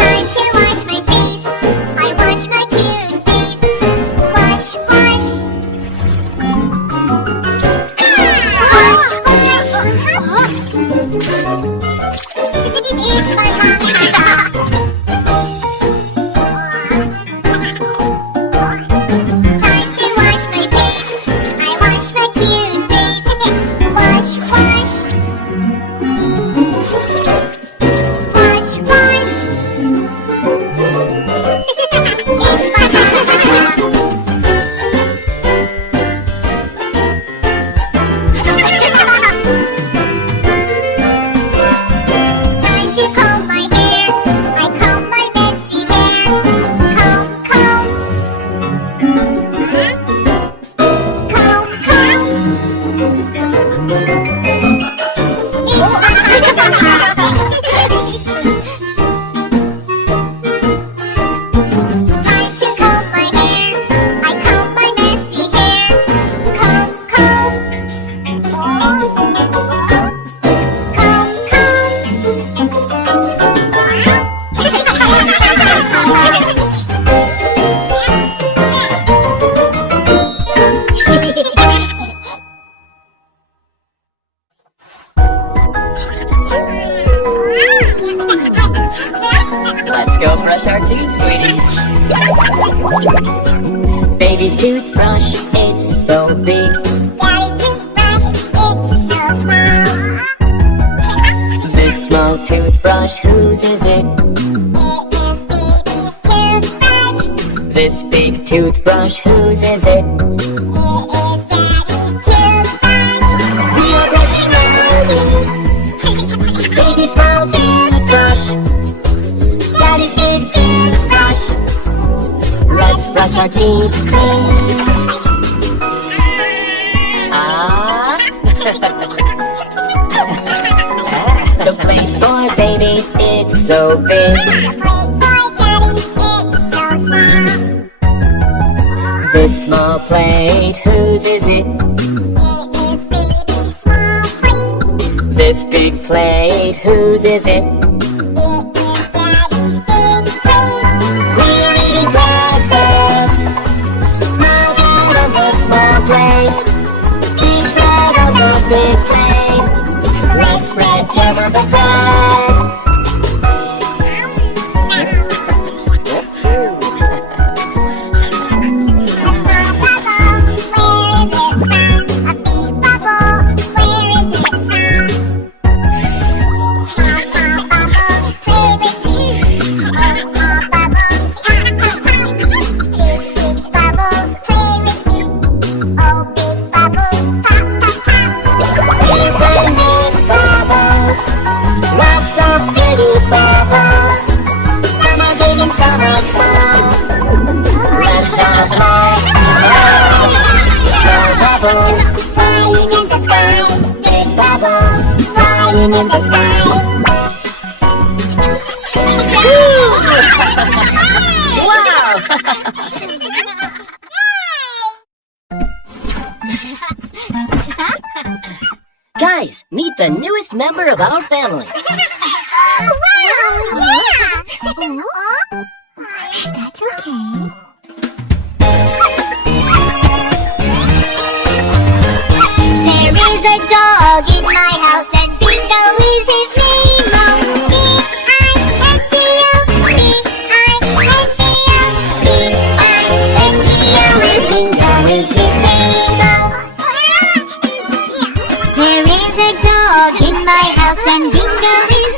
Time to wash my face. I wash my cute. It's my mom. Time to wash my face. I wash my cute face. Wash, wash. Wash, wash. It's my mom. Time to comb my hair. I comb my messy hair. Comb, comb. Comb, comb. Time to comb my hair. I comb my messy hair. Comb, comb. Let's go brush our teeth, sweetie. Baby's toothbrush, it's so big. Daddy toothbrush, it's so small. This small toothbrush, whose is it? It is baby's toothbrush. This big toothbrush, whose is it? It is Daddy's toothbrush. We are brushing our teeth. Baby's small toothbrush. Daddy's big toothbrush. Let's brush our teeth clean. Ah. The plate for baby, it's so big. The plate for Daddy, it's so small. This small plate, whose is it? It is baby's small plate. This big plate, whose is it? It is Daddy's big plate. We're eating breakfast. Small bread on the small plate. Big bread on the big plate. Let's spread jam on the bread. A small bubble, where is it from? A big bubble, where is it from? Small, small bubbles, play with me. Oh, small bubbles, big, big bubbles, play with me. Oh, big bubbles, pop, pop, pop. We're playing with bubbles. Lots of pretty bubbles. Some are big and some are small. Let's all play. Small bubbles flying in the sky. Big bubbles flying in the sky. Guys, meet the newest member of our family. Wow, yeah! That's okay. There is a dog in my house and Bingo is his name. Oh, B-I-N-G-O, B-I-N-G-O, B-I-N-G-O, and Bingo is his name. Oh, there is a dog in my house and Bingo is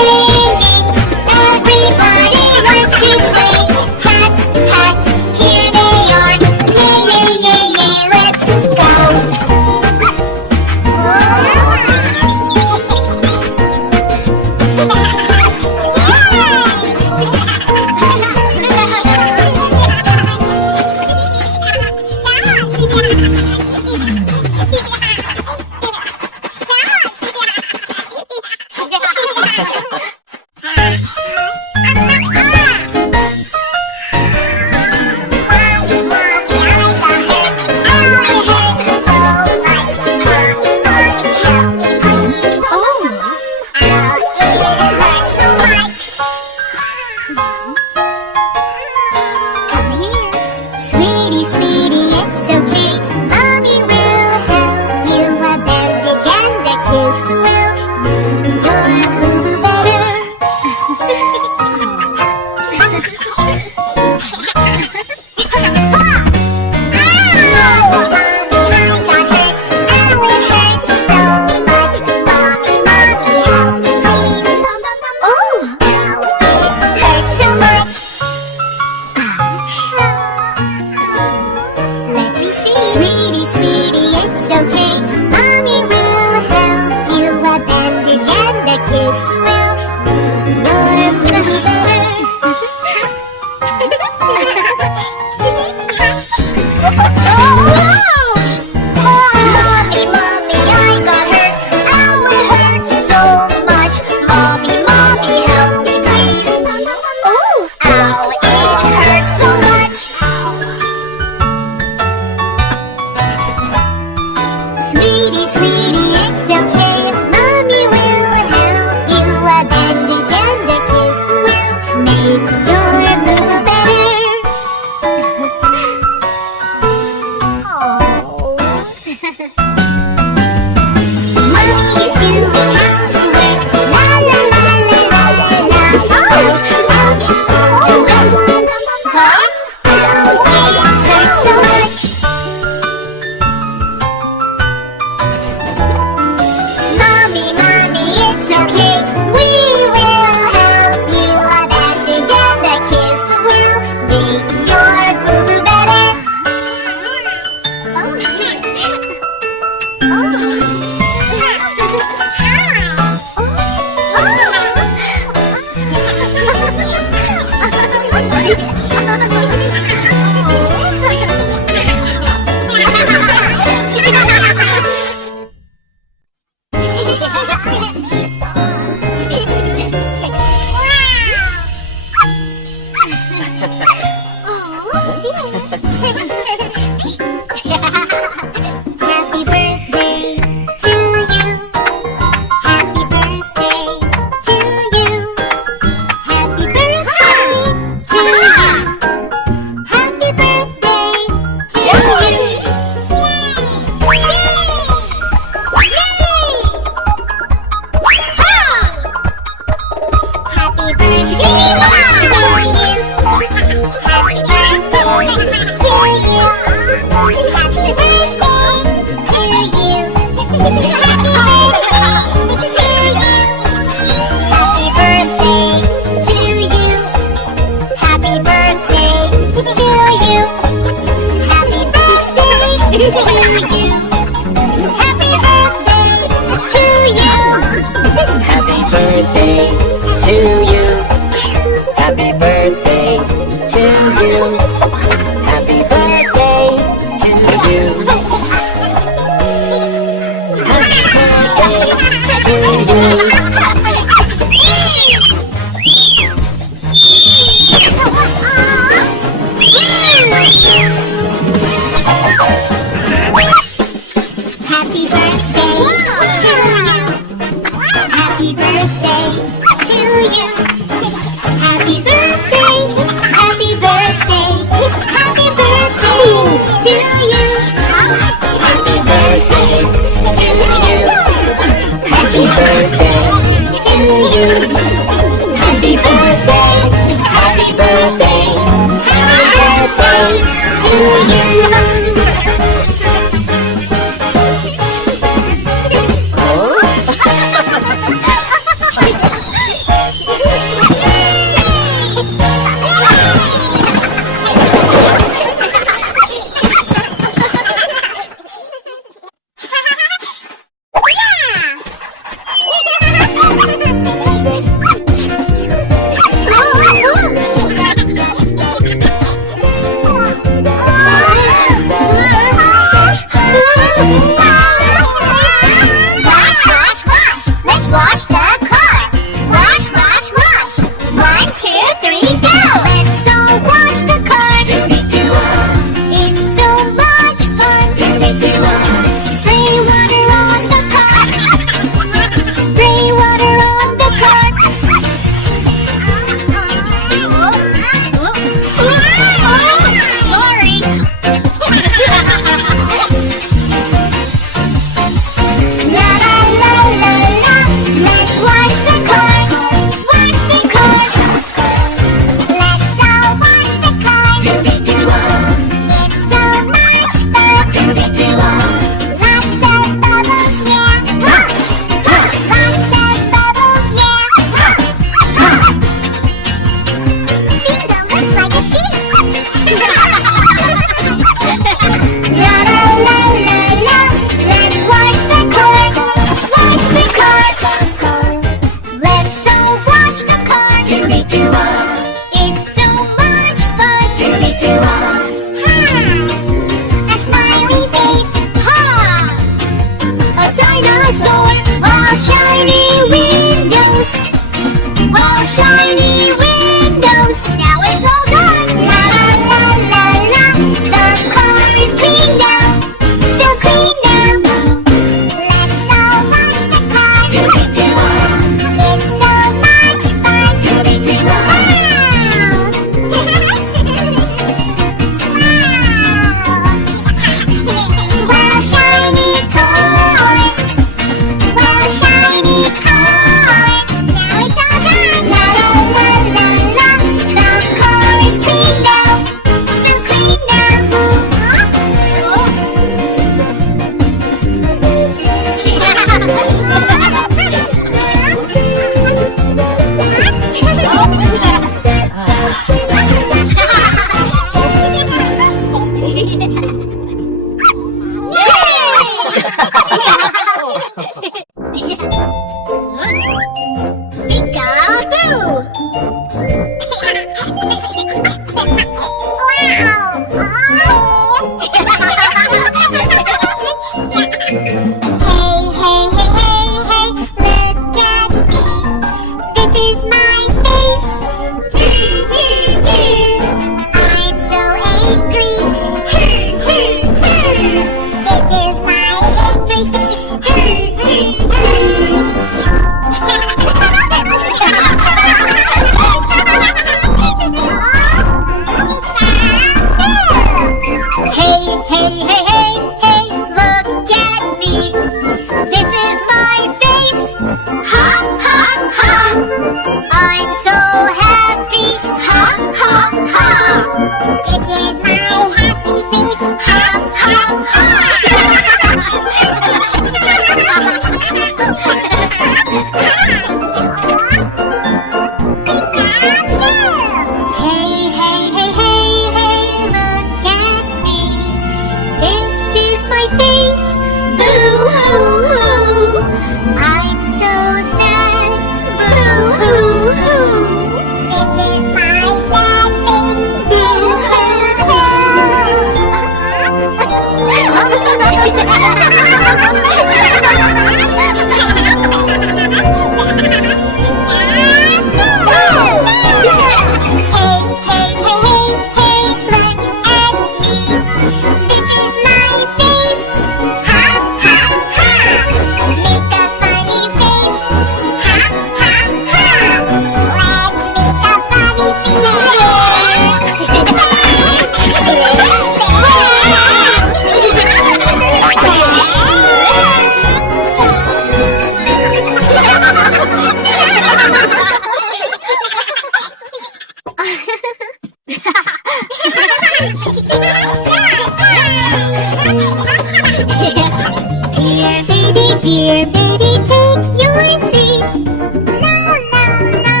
Dear baby, take your seat. No, no, no,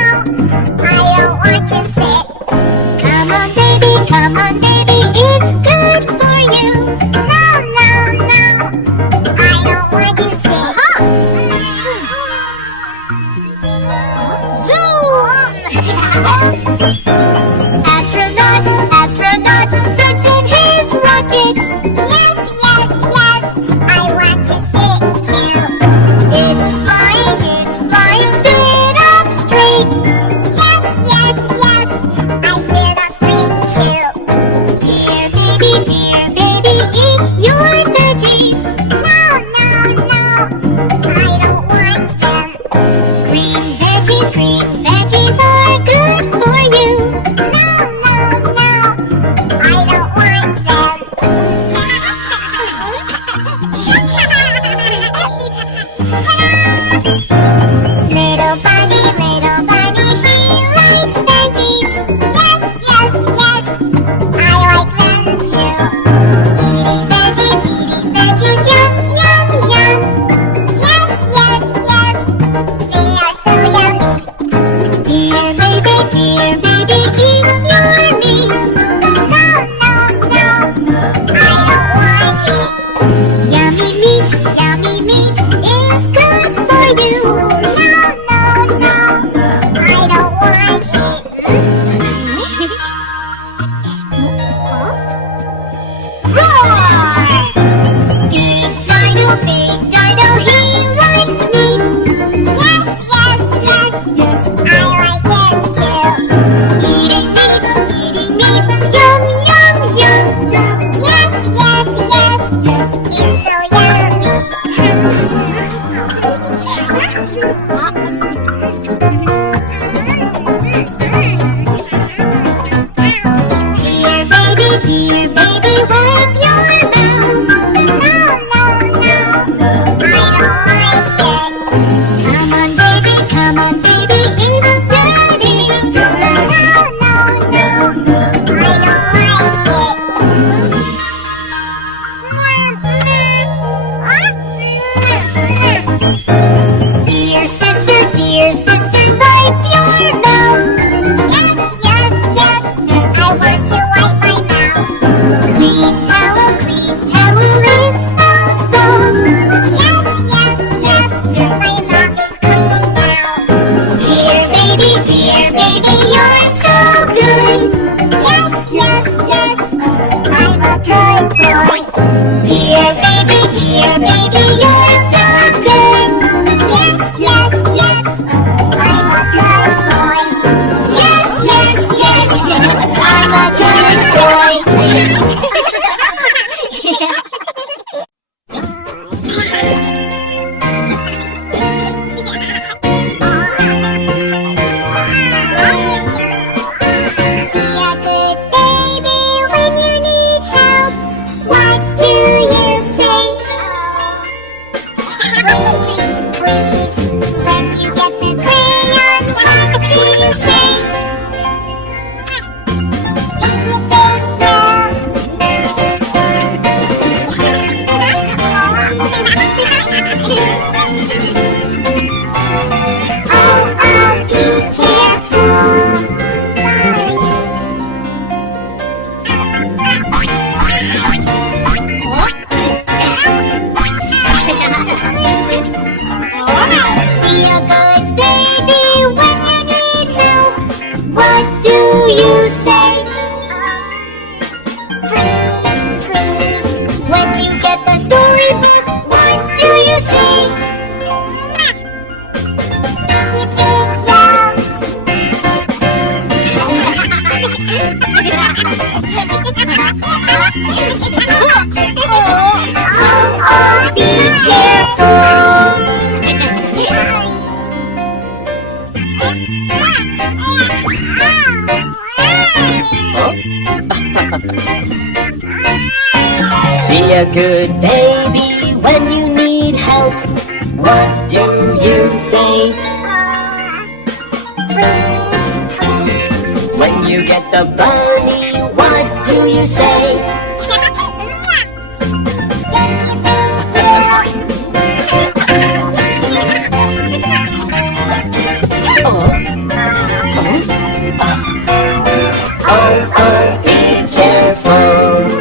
I don't want to sit. Come on baby, it's good for you. No, no, no, I don't want to sit. Astronaut sits in his rocket. Yes, yes, yes, I want to sit too. It's flying, sit up straight. Yes, yes, yes, I sit up straight too. Dear baby, eat your veggies. No, no, no, I don't want them. Green veggies are good for you. No, no, no, I don't want them. Little bunny, she likes veggies. Yes, yes, yes, I like them too. Eating veggies, yum, yum, yum. Yes, yes, yes, they are so yummy. Dear baby, eat your meat. No, no, no, I don't want it. Yummy meat is good for you. No, no, no, I don't want it. Roar! Big dino, he likes meat. Yes, yes, yes, I like it too. Eating meat, yum, yum, yum. Yes, yes, yes, it's so Dear baby, wipe your mouth. No, no, no, I don't like it. Come on baby, it's dirty. No, no, no, I don't like it. Dear sister, wipe your mouth. Yes, yes, yes, I want to wipe my mouth. Clean towel, it's so soft. Yes, yes, yes, my mouth is clean now. Dear baby, you're so good. Yes, yes, yes, I'm a good boy. Dear baby, you're so good. Yes, yes, yes, I'm a good boy. Yes, I'm a good boy. Be a good baby when you need help. What do you say? Please, please, when you get the crayon, what do you say? Thank you, oh, be careful. Be a good baby when you need help. What do you say? Please, please, When you get the storybook, what do you say? thank you, Big Joe. Oh, be careful. Be a good baby when you need help. What do you say? Please, please, When you get the bunny, what do you say? thank you, Big Joe. Oh, oh, be careful.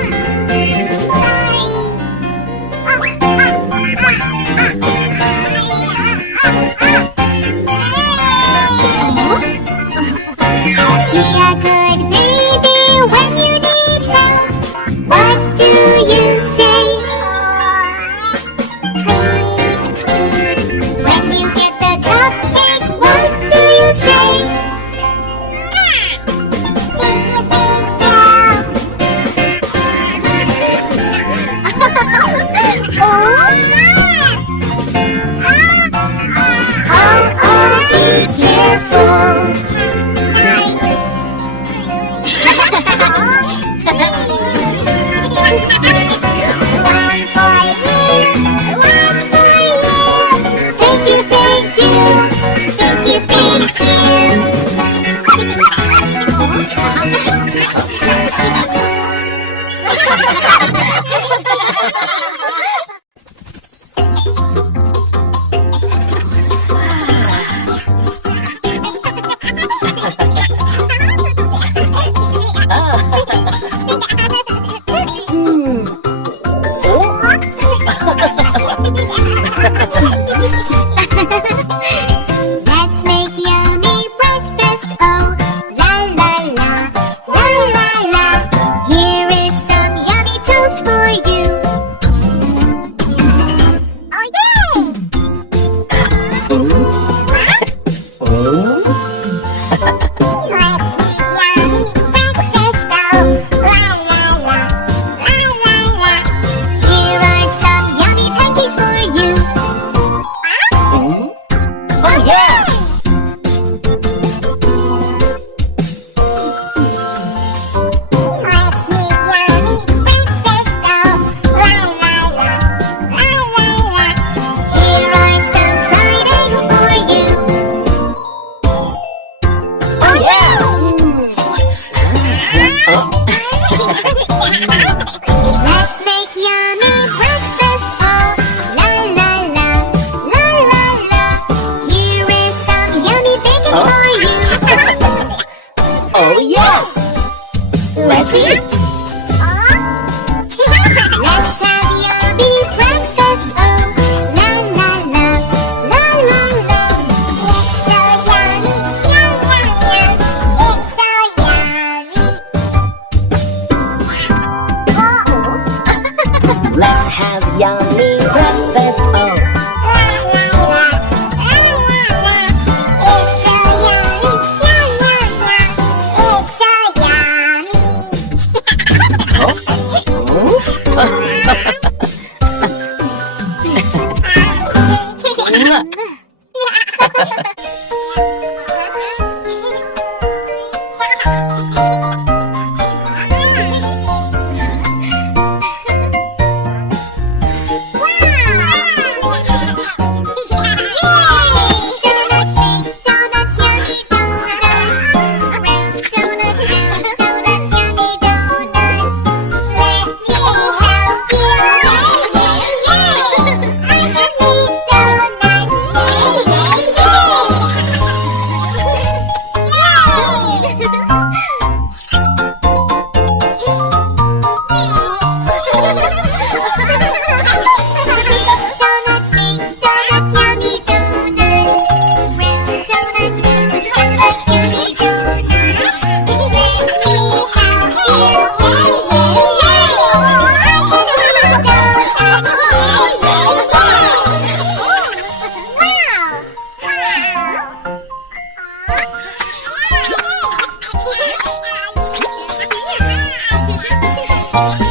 Be a good baby when you need help. What do you say? Please, please. When you get the cupcake, what do you say? Thank you, thank oh, oh, be careful. One for you, one for you. Thank you, thank you, thank you, thank Let's make yummy breakfast. Oh, la la la, la la la. Here is some yummy toast for you. Oh yay! Let's make yummy breakfast. Oh, la la la, la la la. Here are some yummy pancakes for you. Oh, yeah. Let's make yummy breakfast. Oh, la la la, la la la. Here are some fried eggs for you. Oh, yeah. Let's make yummy breakfast. Oh, la la la, la la la. Here is some yummy bacon for you. Oh, yeah. Let's eat. Let's have yummy breakfast. Oh, la la la, la la la. It's so yummy, yum yum yum. It's so yummy. Let's have yummy breakfast. Oh, La la la, la la la. It's so yummy, yum yum yum. It's so Donuts make donuts, yummy donuts. Round donuts, round donuts, yummy donuts. Let me help you. Yay, yay, yay. I can make donuts. Yay, yay, yay. Donuts make donuts, yummy donuts. Round donuts, round donuts, yummy donuts. Let me help you. Yay, yay, yay. I can make donuts. Wow.